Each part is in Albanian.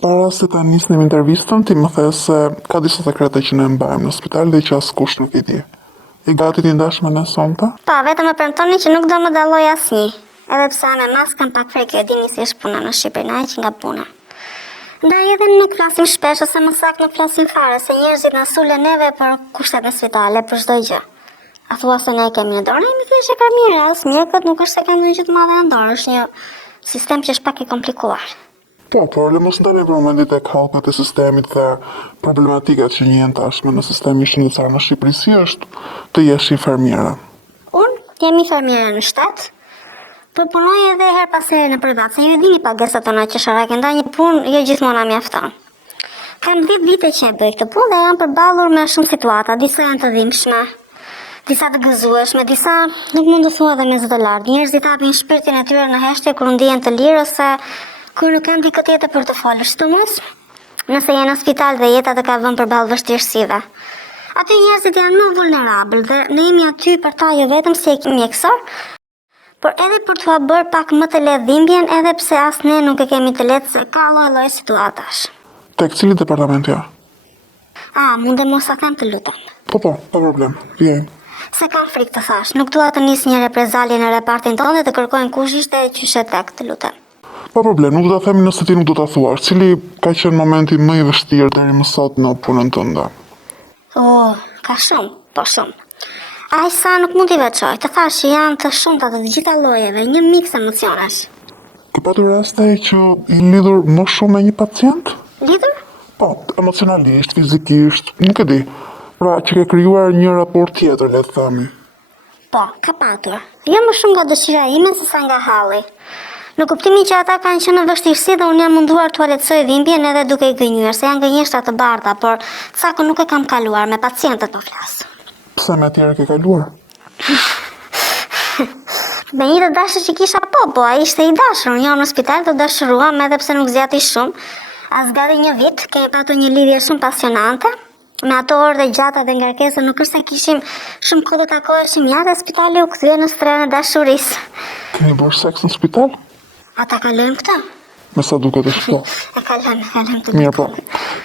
Para se ta nisnim intervistën, ti më the se ka disa sekrete që ne mbajmë në spital dhe që askush nuk i di. I gati ti ndash me ne sonte? Po, vetëm më premtoni që nuk do më dalloj asnjë. Edhe pse me maskën pak frikë e dini si është puna në Shqipëri, na që nga puna. Ndaj edhe nuk flasim shpesh ose më saktë nuk flasim fare, se njerëzit na sulen neve për kushtet e spitale, për çdo gjë. A thua se ne kemi në dorë, mi thjesht e ka mirë, as mjekët nuk është se kanë ndonjë gjë të madhe në dorë, është një sistem që është pak i komplikuar. Po, por le mos ndani për momentit e kallpet e sistemit dhe problematikat që njehen tashme në sistemin shëndetësar në Shqipëri, si është të jesh infermiere? Unë jam infermiere në shtet, po punoj edhe her pas here në privat, se ju dini pagesat tona qesharake, ndaj një punë jo gjithmonë mjafton. Kam 10 vite që e bëj këtë punë dhe jam përballur me shumë situata, disa janë të dhimbshme, disa të gëzueshme, disa nuk mund të thua dhe me zë të lartë. Njerëzit hapin shpirtin e tyre në heshtje kur ndihen të lirë ose kur nuk kanë dikë tjetër për të folur, sidomos nëse je në spital dhe jeta të ka vënë përballë vështirësive. Aty njerëzit janë më vulnerabël dhe ne jemi aty për ta jo vetëm si ekip mjekësor, por edhe për t'ua bërë pak më të lehtë dhimbjen, edhe pse as ne nuk e kemi të lehtë se ka lloj-lloj situatash. Tek cili departament ja? Mund e mos a them të lutem. Po, pa problem, vjen. Se kam frikë të thash, nuk dua të nis një reprezalje në repartin tonë dhe të kërkojnë kush ishte e qyshe tek, të lutem. Pa problem, nuk do ta themi nëse ti nuk do ta thuash, cili ka qenë momenti më i vështirë deri më sot në punën tënde? Ka shumë, po shumë. Ai sa nuk mund t'i veçoj, të thash që janë të shumta të gjitha llojeve, një miks emocionesh. Ke patur raste që i lidhur më shumë me një pacient? Lidhur? Po, emocionalisht, fizikisht, nuk e di. Pra, që ke krijuar një raport tjetër, le të themi. Po, ka patur. Jo më shumë nga dëshira ime se sa nga halli. Në kuptimin që ata kanë qenë në vështirësi dhe unë jam munduar t'u lehtësoj dhimbjen edhe duke i gënjur, se janë gënjeshtra të bardha, por cako nuk e kam kaluar, me pacientët po flas. Pse me tjerë ke kaluar? Me një të dashur që kisha po, ai ishte i dashur, unë jam në spital të dashuruam edhe pse nuk zgjati shumë. As gati një vit, kemi patur një lidhje shumë pasionante. Me ato orë dhe gjata dhe ngarkesa nuk është se kishim shumë kohë të takoheshim ja dhe spitali u kthye në strenën e dashurisë. Keni bërë seks në spital? Ata kalojmë këta? Me sa duket është po. E kalojmë të Mirë po.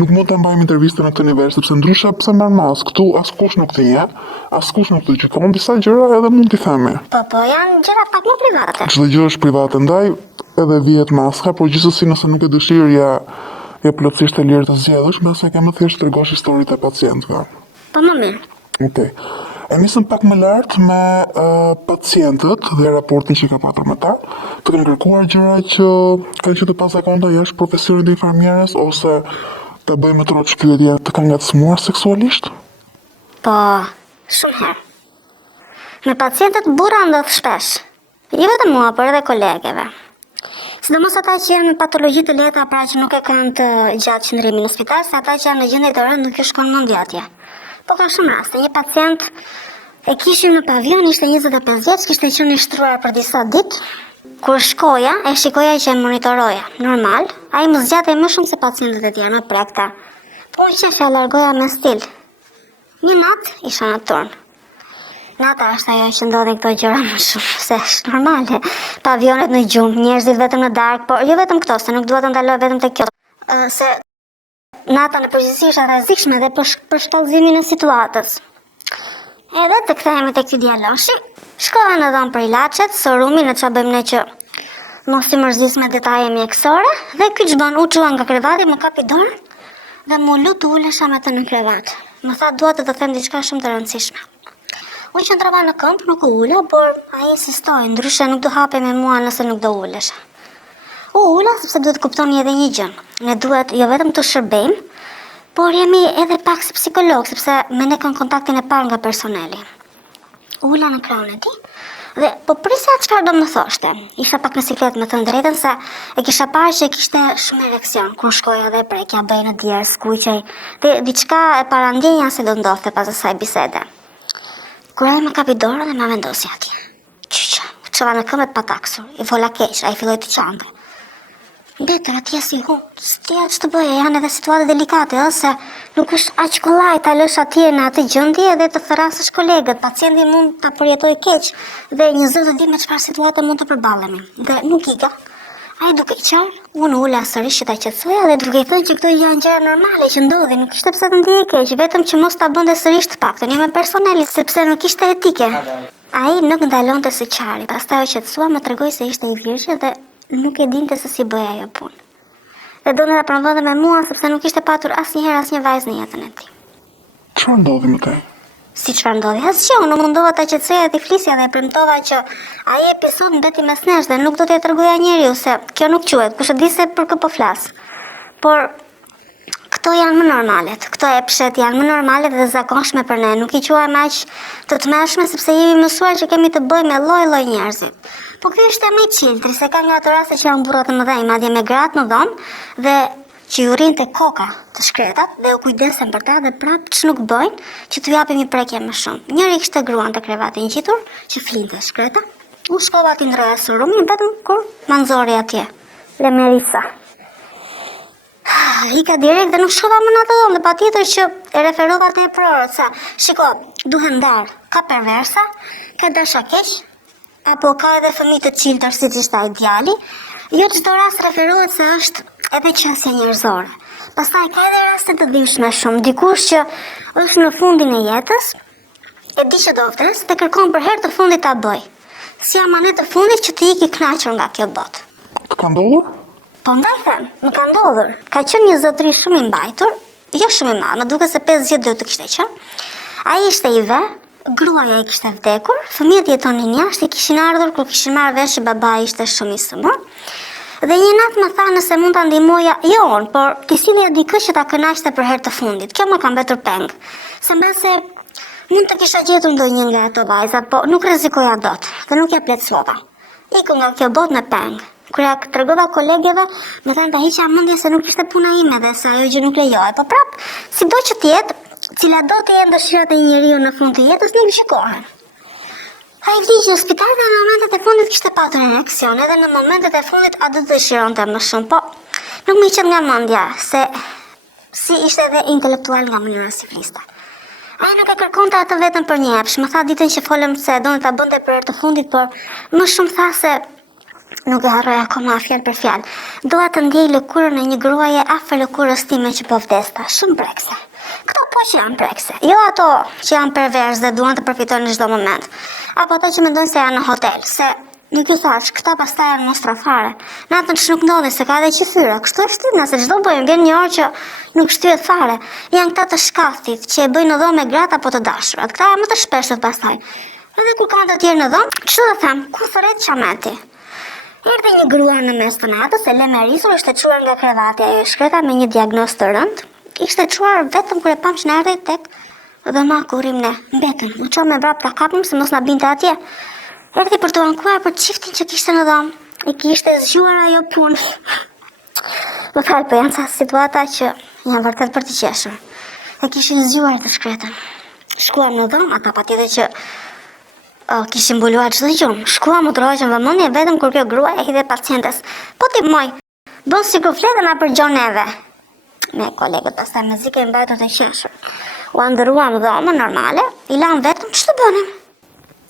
Nuk mund të mbajmë intervistën në këtë nivel, sepse ndryshe pse mban mas, këtu askush nuk të njeh, askush nuk të gjykon, disa gjëra edhe mund t'i themi. Po, janë gjëra pak më private. Çdo gjë është private, ndaj edhe vihet maska, por gjithsesi nëse nuk e dëshirë ja plotësisht e lirë të zgjedhësh, mbase ke më thjesht tregosh historitë e pacientëve. Po më mirë. Okej. E nisëm pak më lart me pacientët dhe raportin që ka patur me ta. Të kanë kërkuar gjëra që kanë qenë të pazakonta jashtë profesionit të infermieres ose ta bëjmë të rrotë shpyetje të kanë ngacmuar seksualisht? Po, shumë herë. Me pacientët burra ndodh shpesh. Jo vetëm mua, por edhe kolegeve. Sidomos ata që janë me patologji të lehta, pra që nuk e kanë të gjatë qëndrimin në spital, se ata që janë në gjendje të rëndë nuk e shkon mendjatje. Po ka shumë raste, një pacient e kishim në pavion, ishte 25 vjeç, kishte qenë i shtruar për disa ditë. Kur shkoja, e shikoja që e monitoroja. Normal, ai më zgjatej më shumë se pacientët e tjerë, më prekta. Po unë qesh e largoja me stil. Një natë isha në turn. Nata është ajo që ndodhin këto gjëra më shumë, se është normale. Pavionet në gjumë, njerëzit vetëm në darkë, por jo vetëm këto, se nuk duhet të ndaloj vetëm te kjo. Se nata në përgjithësi është rrezikshme dhe për shkallëzimin e situatës. Edhe të kthehemi tek ky djaloshi, shkova në dhomë për ilaçet, sorumin, në çfarë bëjmë ne që mos i mërzis me detaje mjekësore, dhe ky ç'bën u çua nga krevati, më kapi dorën dhe mu lut ulesha me të në krevat. Më tha dua të them diçka shumë të rëndësishme. Unë qëndrova në këmbë, nuk u ula, por ai insistoi, ndryshe nuk do hape me mua nëse nuk do ulesha. U ula sepse duhet kuptoni edhe një gjë. Ne duhet jo vetëm të shërbejmë, por jemi edhe pak si psikolog, sepse me ne kanë kontaktin e parë nga personeli. Ula në krahun e tij dhe po prisja çfarë do më thoshte. Isha pak në siklet me të drejtën se e kisha parë që kishte shumë ereksion kur shkoja dhe prekja bëj në djerë, skuqej, dhe diçka e parandjenja se do ndodhte pas asaj bisede. Kur ai më kapi dorën dhe ma vendosi atje. Çova në këmbë pa taksur, i vola keq, ai filloi të çante. Betër atje si stia që të bëje, janë edhe situate delikate, ose nuk është aq kollaj ta lësh atje në atë gjendje edhe të thrasësh kolegët, pacienti mund ta përjetojë keq dhe një zë të di me çfarë situate mund të përballemi. Dhe nuk ika. Ai duke i qarë, unë ula sërish që ta qetësoja dhe duke i thënë që këto janë gjëra normale që ndodhin, nuk ishte pse të ndihej keq, vetëm që mos ta bënte sërish të paktën, jo me personali, sepse nuk ishte etike. Ai nuk ndalonte së qari, pastaj u qetësua, më tregoi se ishte i virgjë dhe nuk e dinte se si bëj ajo punë. Dhe donte ta provonte me mua sepse nuk ishte patur asnjëherë asnjë vajzë në jetën e tij. Çfarë ndodhi më tej? Si çfarë ndodhi? Asgjë, unë mundova ta qetësoja dhe t'i flisja dhe premtova që ai episod mbeti mes nesh dhe nuk do t'ia tregoja njeriu se kjo nuk quhet, kush e di se për kë po flas. Por këto janë më normalet, këto epshet janë më normalet dhe zakonshme për ne, nuk I quajmë aq të tmerrshme sepse jemi mësuar që kemi të bëjmë me lloj-lloj njerëzit. Po ky është më I çiltri, se ka nga ato raste që janë burra të mëdhenj, madje me gratë në dhomë dhe që ju rrinte koka të shkretat dhe u kujdesen për ta dhe prapë që nuk bëjnë që t'u japim një prekje më shumë. Njëri kishte gruan të krevati ngjitur që flinte shkreta, u shkova t'i ndroja surumin vetëm kur ma nxori atje. Lemerisa. Ika direkt dhe nuk shkova më në atë dhomë dhe patjetër që e referova te prorët sa, shiko, duhen ndarë, ka perversa, ka dasha keq, apo ka edhe fëmijë të çiltër siç ishte ai djali. Jo çdo rast referohet se është edhe qasje njerëzore. Pastaj ka edhe raste të dhimbshme shumë, dikush që është në fundin e jetës, e di që do vdes dhe kërkon për herë të fundit ta bëj. Si amanet të fundit që të iki kënaqur nga kjo botë. Të ka ndodhur? Po ndaj them, më ka ndodhur. Ka qenë një zotëri shumë I mbajtur, jo shumë I madh, më duket se 50 do të kishte qenë. Ai ishte I ve, gruaja I kishte vdekur, fëmijët jetonin jashtë, I kishin ardhur kur kishin marrë vesh që babai ishte shumë I sëmur. Dhe një natë më tha nëse mund ta ndihmoja, jo unë, por ti silja dikë që ta kënaqte për herë të fundit. Kjo më ka mbetur peng. Se mbase mund të kisha gjetur ndonjë nga ato vajzat, po nuk rrezikoja dot dhe nuk ja plotësova. Iku nga kjo botë në peng. Kur ja tregova kolegeve, më thanë ta hiqja mendje se nuk ishte puna ime dhe se ajo gjë nuk lejohet. Po prap, sido që të jetë, cila do të jenë dëshirat e një njeriu në fund të jetës, nuk shikohen. Ai vdiq në spital dhe në momentet e fundit kishte patur ereksion, edhe në momentet e fundit a do të dëshironte më shumë, po nuk më qet nga mendja se si ishte edhe intelektual nga mënyra si fliste. Ai nuk e kërkonte atë vetëm për një epsh, më tha ditën që folëm se donte ta bënte për herë të fundit, por më shumë tha se nuk e harroj akoma fjalë për fjalë. Doa të ndjej lëkurën e një gruaje afër lëkurës time që po vdesta, shumë prekse. Këto po që janë prekse, jo ato që janë pervers dhe duan të përfitojnë në çdo moment. Apo ato që mendojnë se janë në hotel, se nuk I thash, këta pastaj janë mostrafare. Natën që nuk ndodhin se ka edhe qyfyra, kështu e shtyna se çdo bëjmë, vjen një orë që nuk shtyhet fare. Janë këta të shkathtit që e bëjnë në dhomë me gratë apo të dashurat. Këta janë më të shpeshët pastaj. Edhe kur kanë të tjerë në dhomë, ç'do të them, ku thret çameti. Erdhi një grua në mes të natës, e lemerisur, ishte çuar nga krevati, ajo shkreta me një diagnozë të rëndë. Ishte çuar vetëm kur e pam që na erdhi tek dhoma ku rrim ne. Mbetën, u çon me vrap ta kapim se mos na binte atje. Erdhi për të ankuar për çiftin që kishte në dhomë. I kishte zgjuar ajo punë. Më fal, po janë ca situata që janë vërtet për të qeshur. E kishin zgjuar të shkretën. Shkuam në dhomë, ata patjetër që kishin mbuluar çdo gjë. Shkuam u troqëm vëmendje vetëm kur kjo grua e hidhe pacientes. Po ti moj, bën sikur fletë na përgjon neve. Me kolegët pastaj me zikë e mbajtur të qeshur. U ndëruam dhomën normale, I lan vetëm ç'të bënim.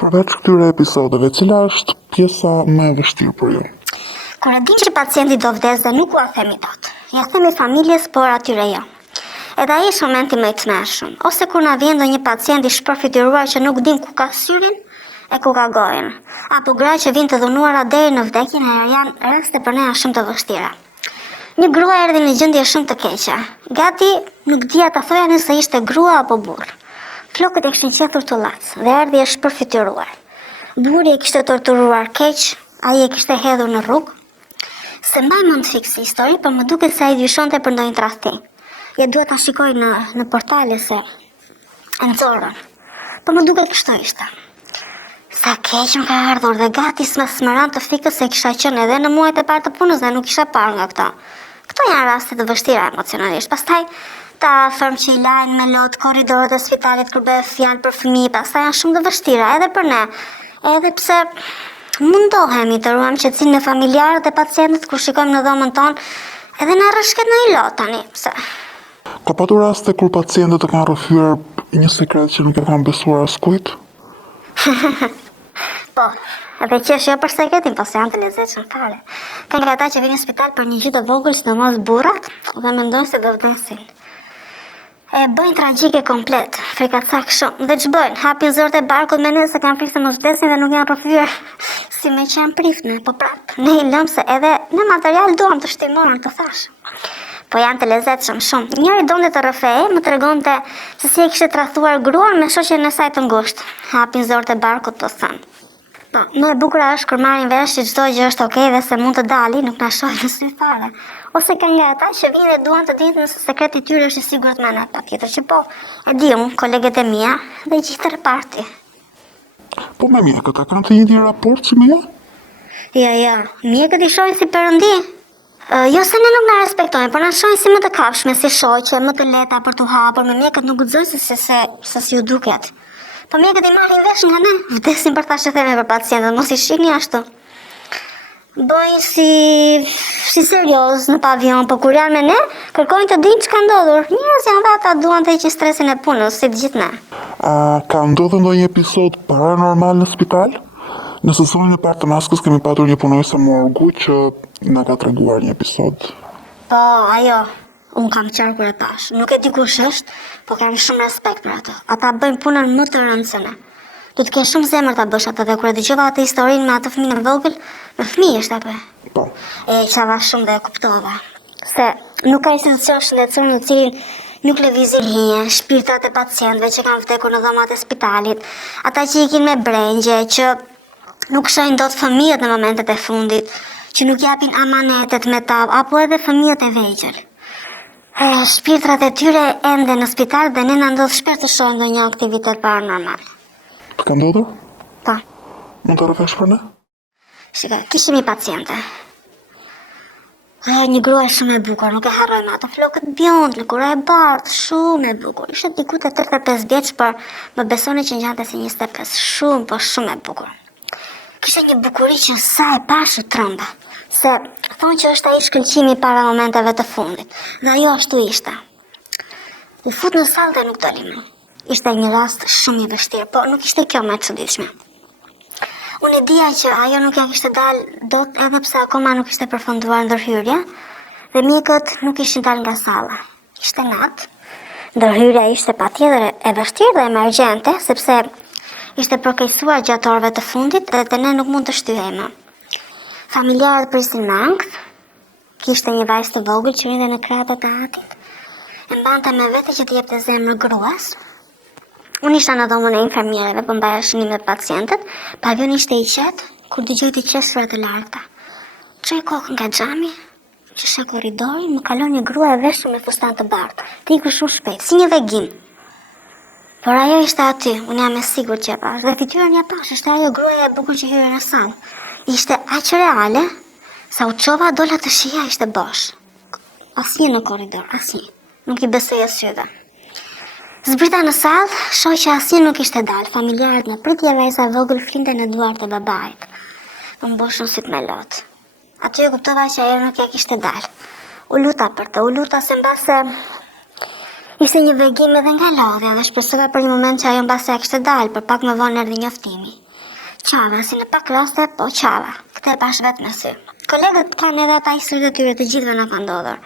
Përveç këtyre episodeve, cila është pjesa më e vështirë për ju? Kur e dim që pacienti do vdes dhe nuk u a themi dot. Ja themi familjes, por atyre jo. Edhe ai është momenti më I tmerrshëm. Ose kur na vjen ndonjë pacient I shpërfituar që nuk dim ku ka syrin e ku ka gojën. Apo gra që vijnë të dhunuara deri në vdekje, janë raste për ne shumë të vështira. Një grua erdhi në gjendje shumë të keqe. Gati nuk dija ta thoja nëse ishte grua apo burr. Flokët e kishin qethur të llac dhe erdhi e shpërfituar. Burri e kishte torturuar keq, ai e kishte hedhur në rrugë. Se mbaj mend fikse histori, por më duket se ai dyshonte për ndonjë tradhtim. Ja duhet ta shikoj në portale se e nxorën. Po më duket kështu ishte. Sa keq më ka ardhur dhe gati s'më smëran të fikës se kisha qenë edhe në muajt e parë të punës dhe nuk kisha parë nga këto. Këto janë raste të vështira emocionalisht. Pastaj ta afërm që I lajnë me lot korridorët e spitalit kur bëhet fjalë për fëmijë, pastaj janë shumë të vështira edhe për ne. Edhe pse mundohemi të ruajmë qetësinë e familjarët e pacientët kur shikojmë në dhomën tonë, edhe na rrëshket në lot tani, pse. Ka patur raste kur pacientët e kanë rrëfyer një sekret që nuk e kanë besuar askujt? Po, Edhe qesh jo për sekretin, po se janë të lezetshëm fare. Ka nga ata që vinë në spital për një gjë të vogël, sidomos burrat, dhe mendojnë se do vdesin. E bëjnë tragjike komplet, frikacak shumë, dhe ç'bëjnë, hapin zërt e barkut me ne se kanë frikë se mos vdesin dhe nuk janë rrëfyer. Si me që janë prifne, po prap, ne i lëmë se edhe në material duam të shtimorën të thash. Po janë të lezetshëm shumë. Njëri donte të rrëfej, më tregonte se si e kishte tradhuar gruan me shoqen e saj të ngushtë. Hapin zërt e barkut, po thënë. Po, më e bukura është kur marrin vesh që çdo gjë është okay dhe se mund të dali, nuk na shohin në sy fare. Ose ka nga ata që vinë dhe duan të dinë nëse sekreti i tyre është i sigurt me ne, patjetër që po. E di unë, koleget e mia dhe gjithë reparti. Po me mjekët, a kanë të njëjtin raport si me? Ja, mjekët i shohin si perëndi. Jo se ne nuk na respektojnë, por na shohin si më të kafshme, si shoqe, më të lehta për t'u hapur, me mjekët nuk guxojnë se si u duket. Po mjekët i marrin vesh nga ne, vdesin për ta shëtheme për pacientët, mos i shihni ashtu. Bëjnë si serioz në pavion, po kur janë me ne, kërkojnë të dinë ç'ka ndodhur. Njerëz janë dhe ata duan të heqin stresin e punës, si të gjithë ne. Ka ndodhur ndonjë episod paranormal në spital? Në sezonin e parë të maskës kemi patur një punojëse morgu që na ka treguar një episod. Po, ajo, unë kam qarë kur e pash. Nuk e di kush është, po kam shumë respekt për ato. Ata bëjnë punën më të rëndë se ne. Du të kesh shumë zemër ta bësh atë dhe kur e dëgjova atë historinë me atë fëmijën e vogël, me fëmijë është apo? Po. E qava shumë dhe e kuptova. Se nuk ka institucion shëndetësor në cilin nuk lëvizin hije, shpirtrat e pacientëve që kanë vdekur në dhomat e spitalit, ata që ikin me brengje, që nuk shohin dot fëmijët në momentet e fundit, që nuk japin amanetet me tav, apo edhe fëmijët e vegjël. Shpirtrat e tyre ende në spital dhe ne na ndodh shpesh të shohim ndonjë aktivitet paranormal. Të ka ndodhur? Po. Mund të rrëfesh për ne? Shika, kishim një paciente. Një grua shumë e bukur, nuk e harrojmë ato flokët bjond, lëkura e bardhë, shumë e bukur. Ishte diku te 35 vjeç, por më besoni që ngjante si 25, shumë, po shumë e bukur. Kishte një bukuri që sa e pash u tremba, se thonë që është ai shkëlqimi para momenteve të fundit. Dhe ajo ashtu ishte. U fut në sallë dhe nuk doli më. Ishte një rast shumë i vështirë, po nuk ishte kjo më e çuditshme. Unë e dija që ajo nuk ja kishte dalë dot edhe pse akoma nuk ishte përfunduar ndërhyrja dhe mjekët nuk ishin dalë nga salla. Ishte natë. Ndërhyrja ishte patjetër e vështirë dhe emergjente sepse ishte përkeqësuar gjatë orëve të fundit dhe te ne nuk mund të shtyhemi. Familjarët prisin me ankth. Kishte një vajzë të vogël që rinte në krahët e atit. E mbante me vete që t'i jepte zemër gruas. Unë isha në dhomën e infermierëve, po mbaja shënime të pacientët, pavioni ishte i qetë, kur dëgjoj të qeshura të larta. Çoj kokën nga xhami, që shë korridorin, më kalon një grua e veshur me fustan të bardhë. Tiku shumë shpejt, si një vegim. Por ajo ishte aty, unë jam e sigurt që e pash, dhe fytyrën ja pash, ishte ajo gruaja e bukur që hyri në sallë. Ishte aq reale, sa u çova dola të shija ishte bosh. Asnjë në korridor, asnjë. Nuk i besoj syve. Zbrita në sallë, shoh që asnjë nuk ishte dalë. Familjarët në pritje vajza vogël flinte në duart e babait. Më mboshën syt me lot. Aty e kuptova që ajo nuk ja kishte dalë. U luta për të, u luta se mbase ishte një vegim edhe nga lodhja dhe shpresova për një moment që ajo mbase ja kishte dalë, por pak më vonë erdhi njoftimi. Qava, si në pak raste, po qava. Këtë e pash vetë me sy. Kolegët kanë edhe ata historitë e tyre, të gjithëve na ka ndodhur.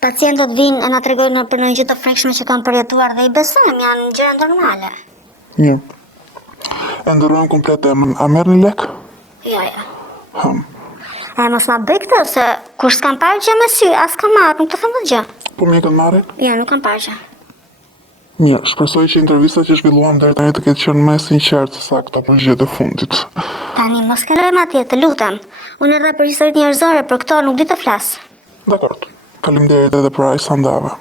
Pacientët vinë e na tregojnë për një gjë të frekshme që kanë përjetuar dhe i besojmë, janë gjëra normale. Mirë. E ndërrojmë komplet emrin. A merrni lek? Jo. Mos ma bëj këtë, se kur s'kam parë gjë me sy, as kam marrë, nuk të thëmë gjë. Po mjekët marrin? Jo, nuk kam parë gjë. Mirë, shpresoj që intervista që zhvilluam deri tani të ketë qenë më e sinqertë se sa këto përgjigjet e fundit. Tani mos kalojmë atje, të lutem. Unë erdha për historitë njerëzore, për këto nuk di të flas. Dakor. Faleminderit edhe për ai sa ndave.